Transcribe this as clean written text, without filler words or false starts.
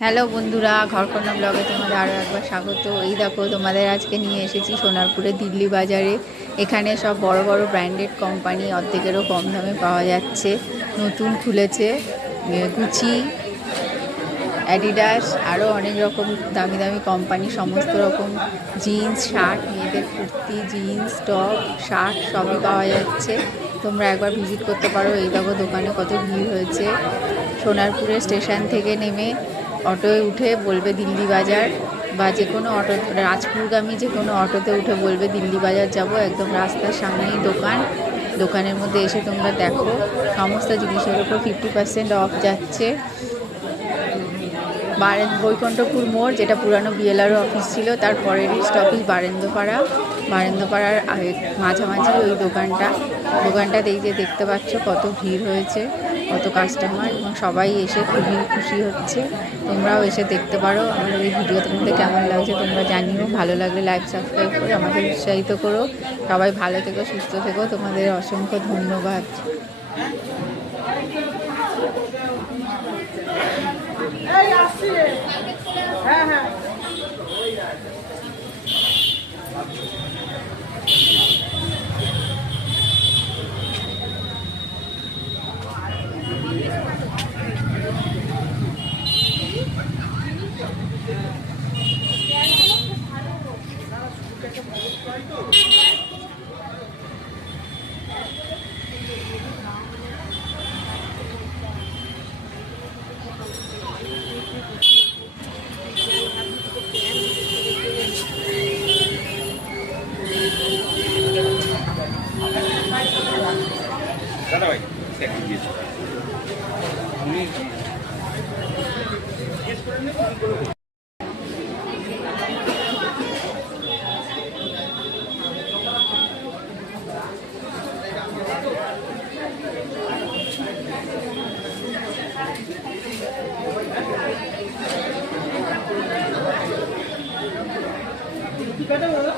Hello বন্ধুরা, ঘরকন্না ব্লগে তোমাদের আরও একবার স্বাগত। এই দেখো, তোমাদের আজকে নিয়ে এসেছি সোনারপুরে দিল্লি বাজারে। এখানে সব বড় বড় ব্র্যান্ডেড কোম্পানি অর্ধেকেরও কম দামে পাওয়া যাচ্ছে। নতুন খুলেছে গুচি, অ্যাডিডাস, আরও অনেক রকম দামি দামি কোম্পানি। সমস্ত রকম জিন্স, শার্ট, মেয়েদের কুর্তি, জিন্স, টপ, শার্ট সবই পাওয়া যাচ্ছে। তোমরা একবার ভিজিট করতে পারো। এই দেখো দোকানে কত ভিড় হয়েছে। সোনারপুরের স্টেশন থেকে নেমে অটোয় উঠে বলবে দিল্লি বাজার, বা যে কোনো অটো, রাজপুরগামী যে কোনো অটোতে উঠে বলবে দিল্লি বাজার যাব। একদম রাস্তার সামনেই দোকান। দোকানের মধ্যে এসে তোমরা দেখো সমস্ত জিনিসের উপর 50% অফ যাচ্ছে। বৈকুণ্ঠপুর মোড়, যেটা পুরানো বিএলআরও অফিস ছিল, তার পরেরই স্টপেজ বারেন্দ্রপাড়ার মাঝামাঝি ওই দোকানটা দেখতে পাচ্ছ কত ভিড় হয়েছে, কত কাস্টমার, এবং সবাই এসে খুবই খুশি হচ্ছে। তোমরাও এসে দেখতে পারো। আমাদের এই ভিডিও তোমাদের কেমন লাগছে তোমরা জানিও। ভালো লাগলে লাইক, সাবস্ক্রাইব করে আমাদের উৎসাহিত করো। সবাই ভালো থেকো, সুস্থ থেকো। তোমাদের অসংখ্য ধন্যবাদ। হ্যাঁ হ্যাঁ দাদা ভাই সেকেন্ড দিয়েছি উনি জিজ্ঞেস করেন না ফোন করে। কি কথা বলো?